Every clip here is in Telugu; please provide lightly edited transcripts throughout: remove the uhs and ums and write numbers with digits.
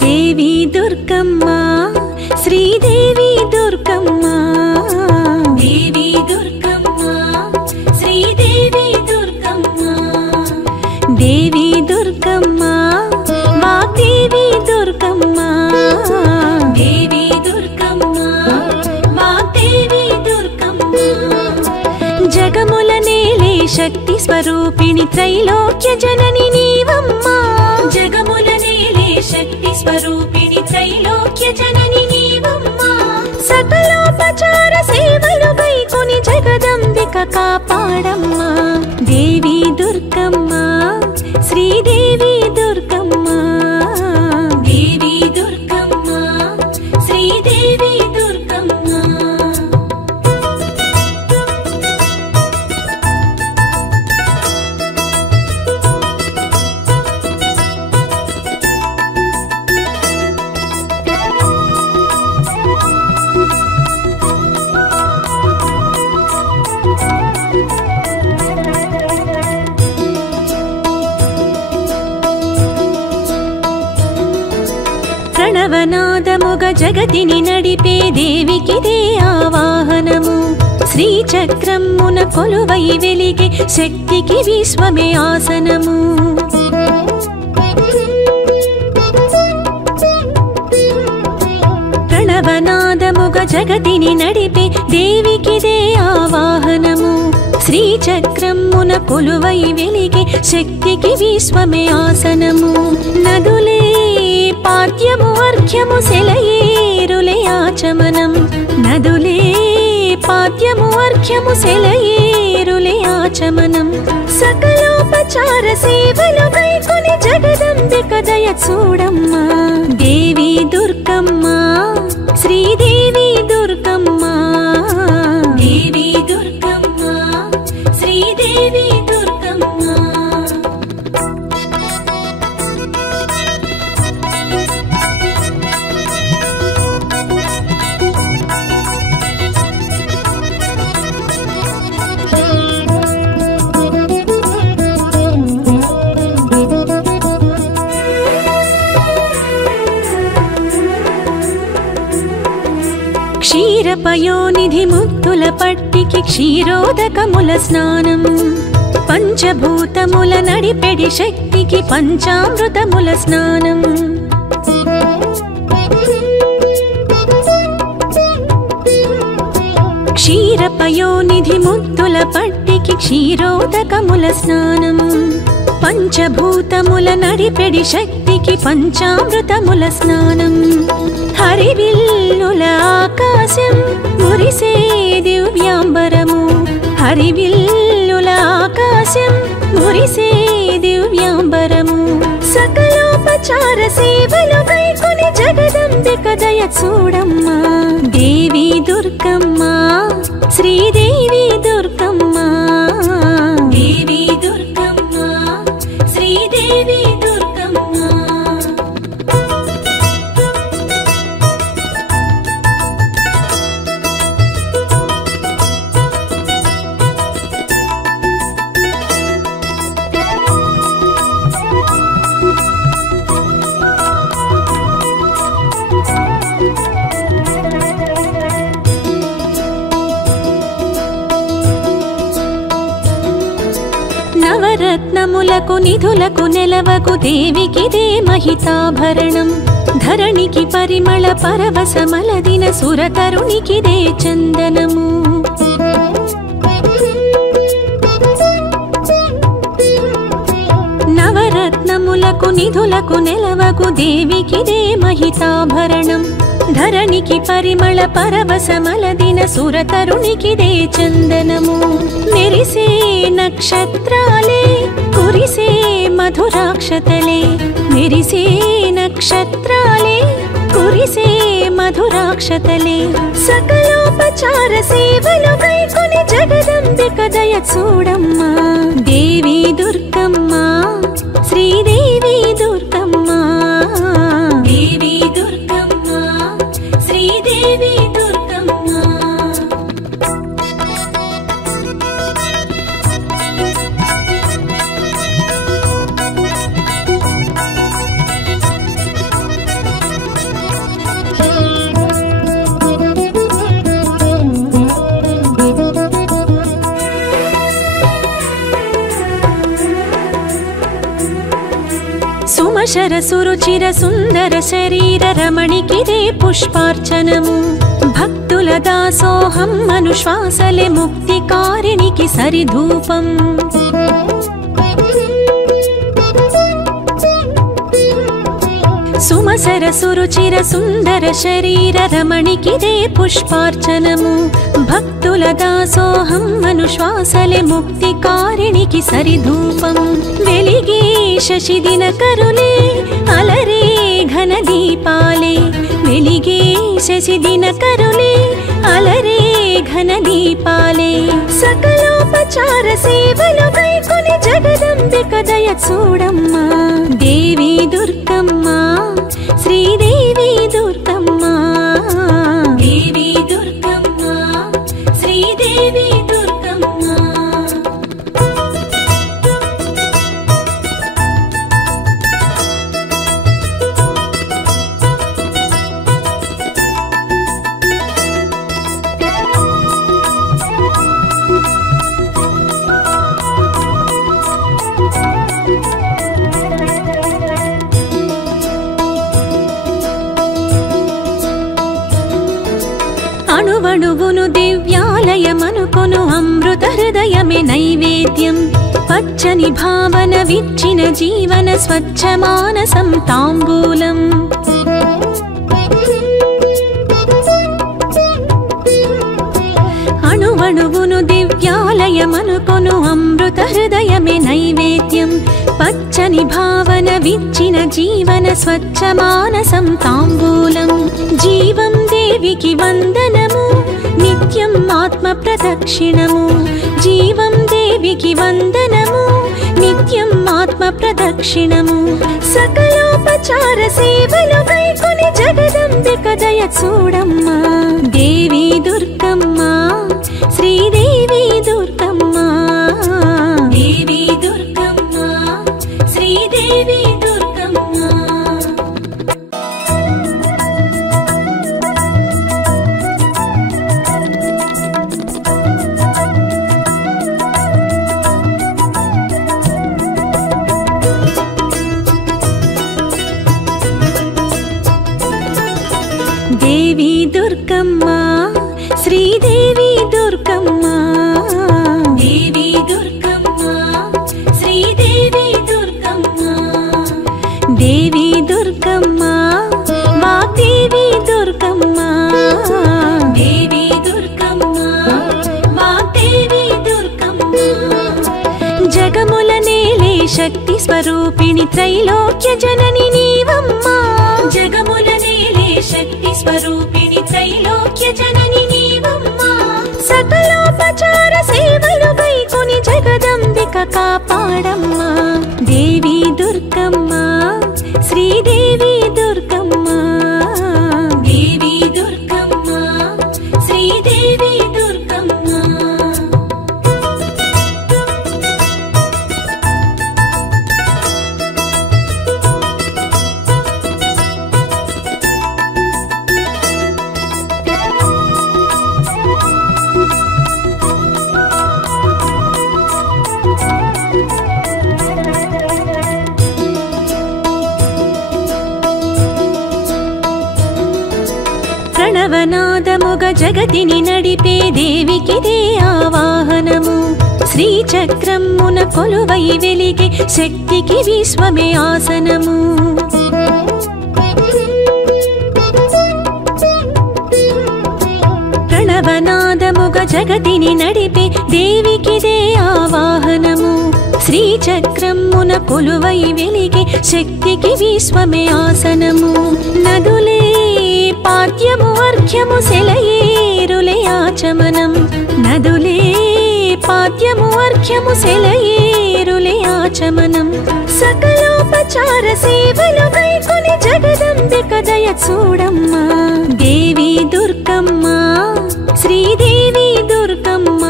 దేవి దుర్గమ్మ శ్రీదేవి దుర్గమ్మ దేవి దుర్గమ్మ శ్రీదేవి దుర్గమ్మ దేవి దుర్గమ్మ వాగ్దేవి దుర్గమ్మ దేవి దుర్గమ్మ వాగ్దేవి దుర్గమ్మ జగముల నేలే శక్తి స్వరూపిణి త్రైలోక్య జనని నీవమ్మ జగముల నేలే శక్తి స్వరూపిణి త్రైలోక్య జనని నీవమ్మ సకలోపచార సేవలు గైకొని జగదంబిక కాపాడమ్మ దేవి దుర్గమ్మ శ్రీదేవి దుర్గమ్మ దేవి దుర్గమ్మ శ్రీదేవి దుర్గమ్మ ప్రణవనాదముగ జగతిని నడిపే దేవికిదే ఆవాహనము శ్రీచక్రమున కొలువై వెలిగే శక్తికి విశ్వమే ఆసనము ప్రణవనాదముగ జగతిని నడిపే దేవికిదే ఆవాహనము శ్రీచక్రమున కొలువై వెలిగే శక్తికి విశ్వమే ఆసనము నదులే పాద్యము అర్ఘ్యము సెలయేరులే ఆచమనం నదులే పాద్యము అర్ఘ్యము సెలయేరులే ఆచమనం సకలోపచార సేవలు గైకొని జగదంబిక దయ చూడమ్మ దేవి దుర్గమ్మ శ్రీదేవి దుర్గమ్మ దేవి దుర్గమ్మ శ్రీదేవి దుర్గమ్మ క్షీరపయోనిధి ముక్తుల పట్టికి క్షీరోదకముల స్నానం పంచభూతముల నడిపెడి శక్తికి పంచామృతముల స్నానం క్షీరపయోనిధి ముక్తుల పట్టికి క్షీరోదకముల స్నానం పంచభూతముల నడిపెడి శక్తికి పంచామృతముల స్నానం హరివిల్లుల ఆకాశం మురిసే దివ్యాంబరము హరివిల్లుల ఆకాశం మురిసే దివ్యాంబరము సకలోపచార సేవలు గైకొని జగదంబిక దయ చూడమ్మ దేవి దుర్గమ్మ శ్రీదేవి దుర్గమ్మ దేవి దుర్గమ్మ శ్రీదేవి దుర్గమ్మ నవరత్నములకు నిధులకు నెలవకు దేవికిదే మహితాభరణం ధరణికి పరిమళ పరవశమలదిన సురతరునికిదే చందనము నవరత్నములకు నిధులకు నెలవకు దేవికిదే మహితాభరణం ధరణికి పరిమళ పరవశమలదిన సురతరునికిదే చందనము మెరిసే నక్షత్రాలే కురిసే మధురాక్షతలే మెరిసే నక్షత్రాలే కురిసే మధురాక్షతలే సకలోపచార సేవలు గైకొని జగదంబిక దయ చూడమ్మ దేవి దుర్గమ్మ శ్రీదేవి దుర్గమ్మ దేవి దుర్గమ్మ శ్రీదేవి దుర్గమ్మ సుమశర సురుచిర సుందర శరీర రమణికిదే పుష్పార్చనము భక్తుల దాసోహం అనుశ్వాసలే ముక్తికారిణికి సరిధూపం సుమసర సురుచిర సుందర శరీర రమణికిదే పుష్పార్చనము భక్తుల దాసోహం అనుశ్వాసలే ముక్తికారిణికి సరిధూపం వెలిగే శశిదిన కరులే అలరే ఘన దీపాలే వెలిగే శశిదిన కరులే అలరే ఘన దీపాలే సకలోపచార సేవలు కైకొని జగదంబిక దయ చూడమ్మా దేవి దుర్గమ్మ శ్రీదేవి దుర్గమ్మ దేవి దుర్గమ్మ శ్రీదేవి దుర్గమ్మ అణువణువును దివ్యాలయమనుకొను అమృత హృదయమే నైవేద్యం పచ్చని భావన విచ్చిన జీవన స్వచ్ఛ మానసం తాంబూలం అణువణువును దివ్యాలయమనుకొను అమృత హృదయమే నైవేద్యం పచ్చని భావన విచ్చిన జీవన స్వచ్ఛ మానసం తాంబూలం జీవం దేవికి వందనము నిత్యం ఆత్మ ప్రదక్షిణము జీవం దేవికి వందనము నిత్యం ఆత్మ ప్రదక్షిణము సకలోపచార సేవలు కైకొని జగదంబిక దయ చూడమ్మా దేవి దుర్గమ్మ శ్రీదేవి దుర్గమ్మ దేవి దుర్గమ్మ శ్రీదేవి దుర్గమ్మ దేవి దుర్గమ్మ శ్రీదేవి దుర్గమ్మ దేవి దుర్గమ్మ శ్రీదేవి దుర్గమ్మ దేవి దుర్గమ్మ వాగ్దేవి దుర్గమ్మ దేవి దుర్గమ్మ వాగ్దేవి దుర్గమ్మ జగముల నేలే శక్తి స్వరూపిణి త్రైలోక్య జనని నీవమ్మా జగముల నేలే శక్తి స్వరూపిణి త్రైలోక్య జనని నీవమ్మా సకలోపచార సేవలు కైకొని జగదంబిక కాపాడమ్మా దేవి దుర్గమ్మ శ్రీదేవి దుర్గమ్మ దేవి దుర్గమ్మ శ్రీదేవి దుర్గమ్మ ప్రణవనాదముగ జగతిని నడిపే దేవికిదే ఆవాహనము శ్రీచక్రమున కొలువై వెలిగే శక్తికి విశ్వమే ఆసనము ప్రణవనాదముగ జగతిని నడిపే దేవికిదే ఆవాహనము శ్రీచక్రమున కొలువై వెలిగే శక్తికి విశ్వమే ఆసనము నదులే పాద్యము అర్ఘ్యము సెలయేరులే ఆచమనం నదులే పాద్యము అర్ఘ్యము సెలయేరులే ఆచమనం సకలోపచార సేవలు కైకొని జగదంబిక దయ చూడమ్మా దేవి దుర్గమ్మ శ్రీదేవి దుర్గమ్మ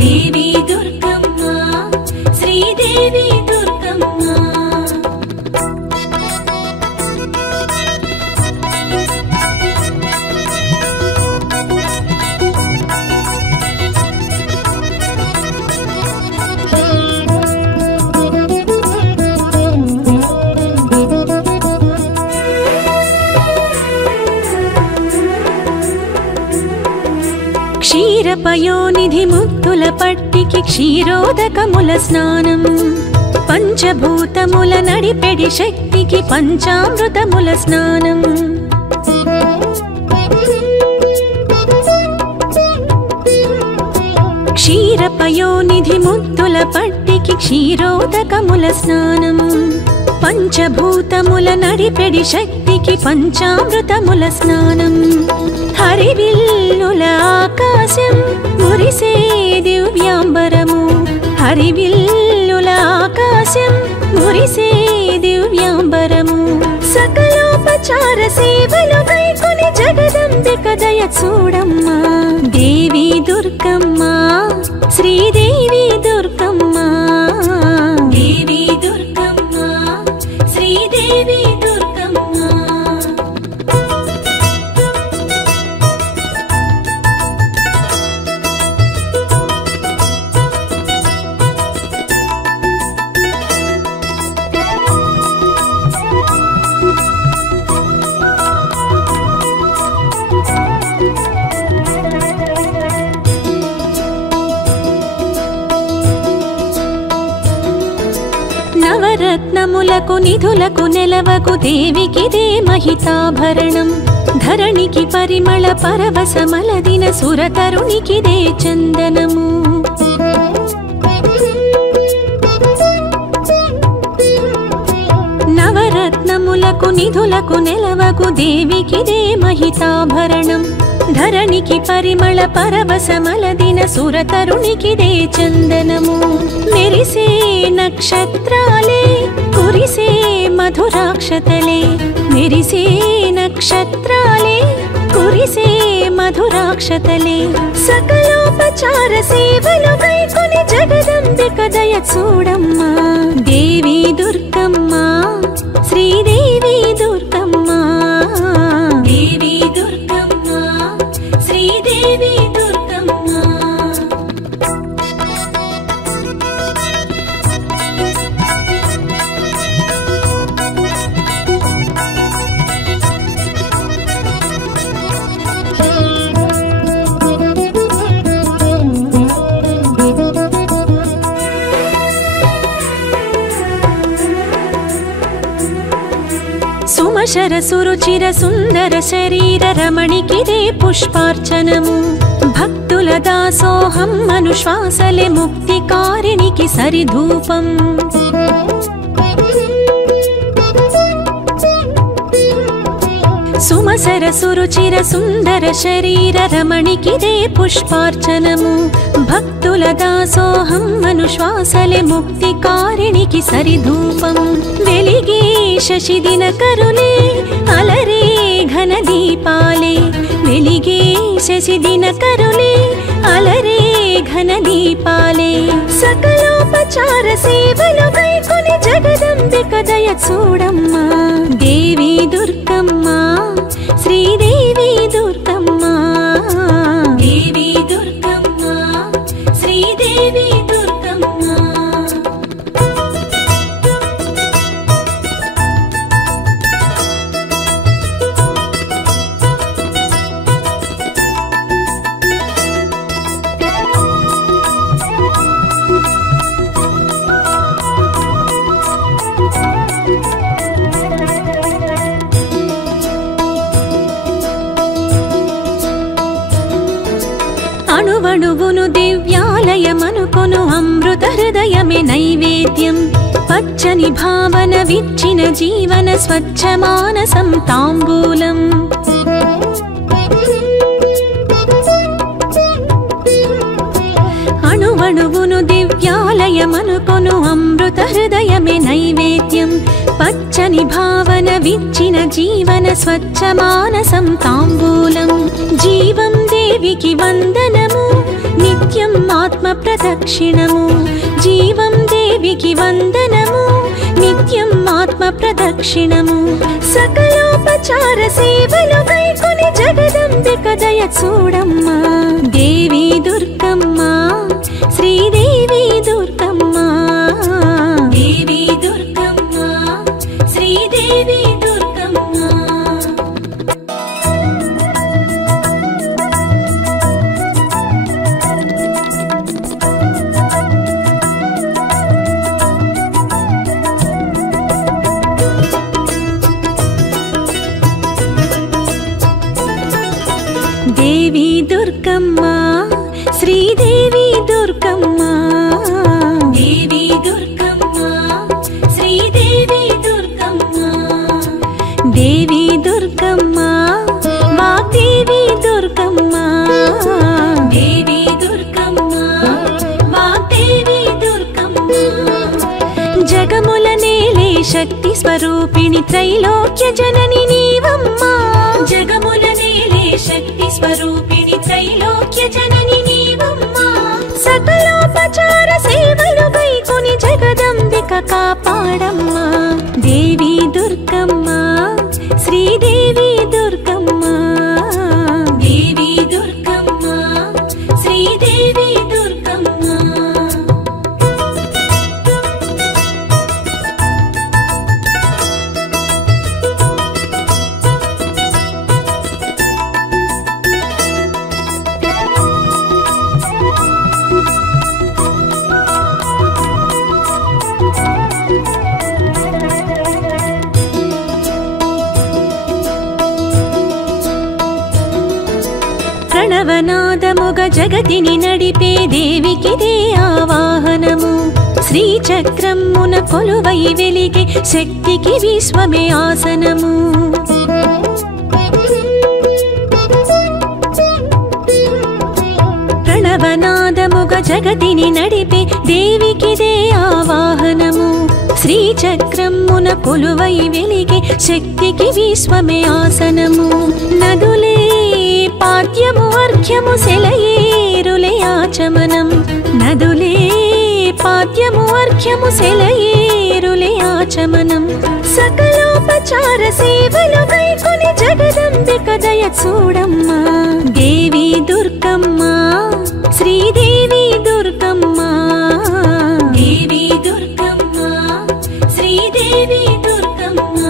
దేవి దుర్గమ్మ శ్రీదేవి దుర్గమ్మ క్షీరపయోనిధి ముక్తుల పట్టికి క్షీరోదకముల స్నానం పంచభూతముల నడిపెడి శక్తికి పంచామృతముల స్నానం క్షీరపయోనిధి ముక్తుల పట్టికి క్షీరోదకముల స్నానం పంచభూతముల నడిపెడి శక్తికి పంచామృతముల స్నానం హరివిల్లుల ఆకాశం మురిసే దివ్యాంబరము హరివిల్లుల ఆకాశం మురిసే దివ్యాంబరము సకలోపచార సేవలు కైకొని జగదంబిక దయ చూడమ్మా దేవి దుర్గమ్మ శ్రీదేవి దుర్గమ్మ దేవి దుర్గమ్మ శ్రీదేవి దుర్గమ్మ నవరత్నములకు నిధులకు నెలవకు దేవికిదే మహితాభరణం ధరణికి పరిమళ పరవశమలదిన సురతరునికిదే చందనము నవరత్నములకు నిధులకు నెలవకు దేవికిదే మహితాభరణం ధరణికి పరిమళ పరవశమలదిన సురతరునికిదే చందనము మెరిసే నక్షత్రాలే కురిసే మధురాక్షతలే మెరిసే నక్షత్రాలే కురిసే మధురాక్షతలే సకలోపచార సేవలు కైకొని జగదంబిక దయ చూడమ్మా దేవి దుర్గమ్మ శ్రీదేవి దుర్గమ్మ దేవి దుర్గమ్మ శ్రీదేవి దుర్గమ్మ సుమశర సురుచిర సుందర శరీర రమణికిదే పుష్పార్చనము భక్తుల దాసోహం అనుశ్వాసలే ముక్తికారిణికి సరిధూపం సుమసర సురుచిర సుందర శరీర రమణికిదే పుష్పార్చనము భక్తుల దాసోహం అనుశ్వాసలే ముక్తికారిణికి సరిధూపం వెలిగే శశిదిన కరులే అలరే ఘన దీపాలే వెలిగే శశిదిన కరులే అలరే ఘన దీపాలే సకలోపచార సేవలు కైకొని జగదంబిక దయ చూడమ్మా దేవి దుర్గమ్మ శ్రీదేవి దుర్గమ్మ దేవి దుర్గమ్మ శ్రీదేవి దుర్గమ్మ అణువణువును దివ్యాలయమనుకొను అమృత హృదయమే నైవేద్యం పచ్చని భావన విచ్చిన జీవన స్వచ్ఛ మానసం తాంబూలం అణువణువును దివ్యాలయమనుకొను అమృత హృదయమే నైవేద్యం పచ్చని భావన విచ్చిన జీవన స్వచ్ఛ మానసం తాంబూలం జీవం దేవికి వందనము నిత్యం ఆత్మ ప్రదక్షిణము జీవం దేవికి వందనము నిత్యం ఆత్మ ప్రదక్షిణము సకలోపచార సేవలు కైకొని జగదంబిక దయ చూడమ్మా దేవి దుర్గమ్మ శ్రీదేవి దుర్గమ్మ దేవి దుర్గమ్మ శ్రీదేవి దుర్గమ్మ శక్తి స్వరూపిణి త్రైలోక్య జనని నీవమ్మా జగముల నేలే శక్తి స్వరూపిణి త్రైలోక్య జనని నీవమ్మా సకలోపచార సేవలు వైకొని జగదంబిక కాపాడమ్మా దేవి దుర్గమ్మ శ్రీదేవి దుర్గమ్మ దేవి దుర్గమ్మ శ్రీదేవి దుర్గమ్మ ప్రణవనాదముగ జగతిని నడిపే దేవికిదే ఆవాహనము శ్రీచక్రమున కొలువై వెలిగే శక్తికి విశ్వమే ఆసనము ప్రణవనాదముగ జగతిని నడిపే దేవికిదే ఆవాహనము శ్రీచక్రమున కొలువై వెలిగే శక్తికి విశ్వమే ఆసనము నదులే పాద్యము అర్ఘ్యము సెలయేరులే ఆచమనం నదులే పాద్యము అర్ఘ్యము సెలయేరులే ఆచమనం సకలోపచార సేవలు వైకొని జగదంబిక దయ చూడమ్మా దేవి దుర్గమ్మ శ్రీదేవి దుర్గమ్మ దేవి దుర్గమ్మ శ్రీదేవి దుర్గమ్మ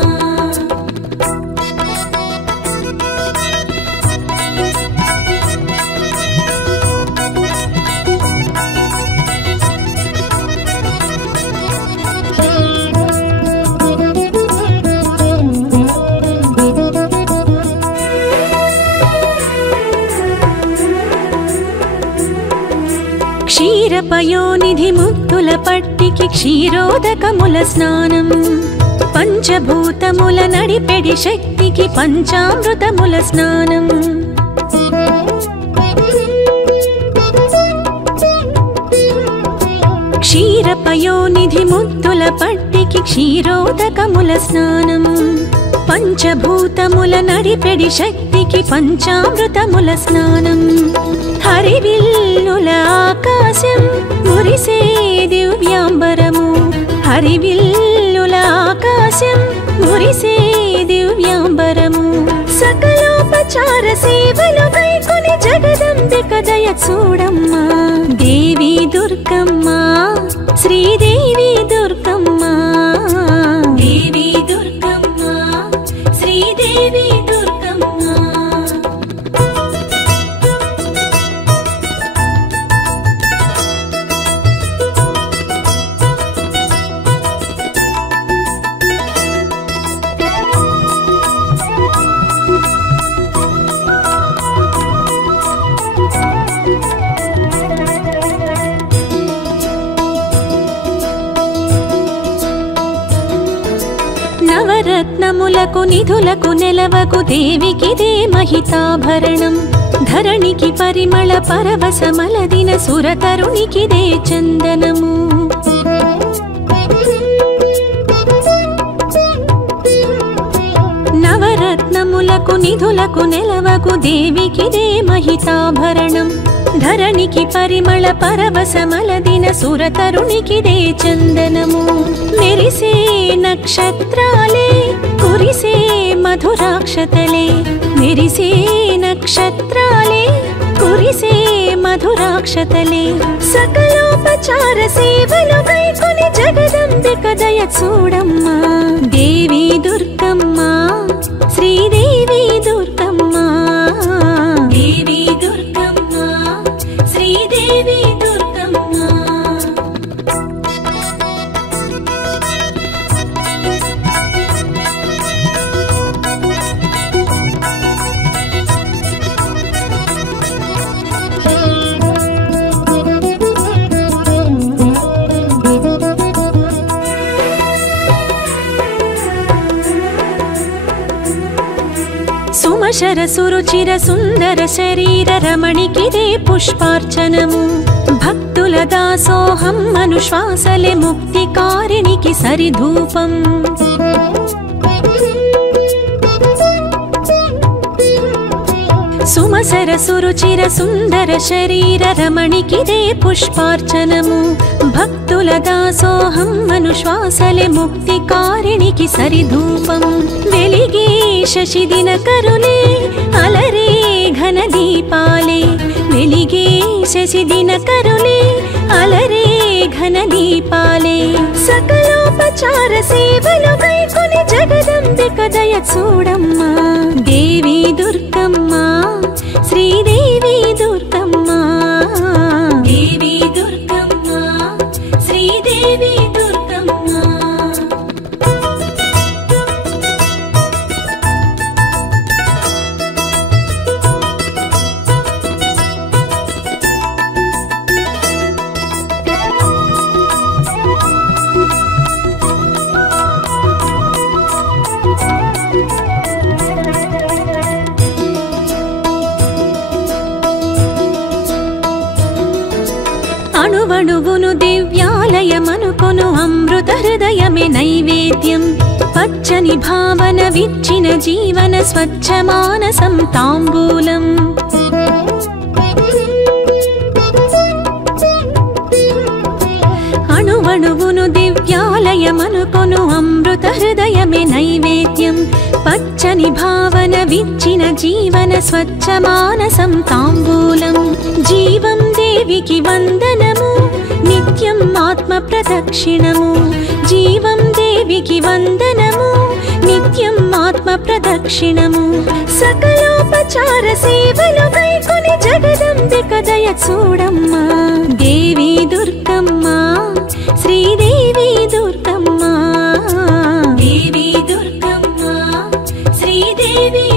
క్షీరపయోనిధి ముత్తుల పట్టికి క్షీరోదకముల స్నానం పంచభూతముల నడిపెడి శక్తికి పంచామృతముల స్నానం క్షీరపయోనిధి ముత్తుల పట్టికి క్షీరోదకముల స్నానం పంచభూతముల నడిపెడి శక్తికి పంచామృతముల స్నానం హరివిల్లుల ఆకాశం మురిసే దివ్యాంబరము హరివిల్లుల ఆకాశం మురిసే దివ్యాంబరము సకలోపచార సేవలు వైకొని జగదంబిక దయ చూడమ్మా దేవి దుర్గమ్మ శ్రీదేవి దుర్గమ్మ దేవి దుర్గమ్మ శ్రీదేవి దుర్గమ్మ నవరత్నములకు నిధులకు నెలవకు దేవికిదే మహితాభరణం ధరణికి పరిమళ పరవశమలదిన సురతరునికిదే చందనము నవరత్నములకు నిధులకు నెలవకు దేవికిదే మహితాభరణం ధరణికి పరిమళ పరవశమలదిన సురతరునికిదే చందనము మెరిసే నక్షత్రాలే కురిసే మధురాక్షతలే మెరిసే నక్షత్రాలే కురిసే మధురాక్షతలే సకలోపచార సేవలు వైకొని జగదంబిక దయ చూడమ్మా దేవి దుర్గమ్మ శ్రీదేవి దుర్గమ్మ దేవి దుర్గమ్మ శ్రీదేవి దుర్గమ్మ సుమశర సురుచిర సుందర శరీర రమణికిదే పుష్పార్చనము భక్తుల భక్తుల దాసోహం అనుశ్వాసలే ముక్తికారిణికి సరిధూపం. సుమసర సురుచిర సుందర శరీర రమణికిదే పుష్పార్చనము. భక్తుల దాసోహం అనుశ్వాసలే ముక్తికారిణికి సరిధూపం. వెలిగే శశిదిన కరులే అలరే ఘన దీపాలే. వెలిగే శశిదిన కరులే అలరే ఘన దీపాలే. సకలోపచార సేవలు గైకొని జగదంబిక దయ చూడమ్మా. దేవి దుర్గమ్మ శ్రీదేవి దుర్గమ్మ. దేవి దుర్గమ్మ శ్రీదేవి దుర్గమ్మ. అణువణువును దివ్యాలయమనుకొను అమృత హృదయమే నైవేద్యం. పచ్చని భావన విచ్చిన జీవన స్వచ్ఛ మానసం తాంబూలం. అణువణువును దివ్యాలయమనుకొను అమృత హృదయమే నైవేద్యం. పచ్చని భావన విచ్చిన జీవన స్వచ్ఛ మానసం తాంబూలం. జీవం దేవికి వందనము నిత్యం ఆత్మ ప్రదక్షిణము. జీవం దేవికి వందనము నిత్యం ఆత్మ ప్రదక్షిణము. సకలోపచార సేవలు గైకొని జగదంబిక దయ చూడమ్మా. దేవి దుర్గమ్మ శ్రీదేవి దుర్గమ్మ. దేవి దుర్గమ్మ శ్రీదేవి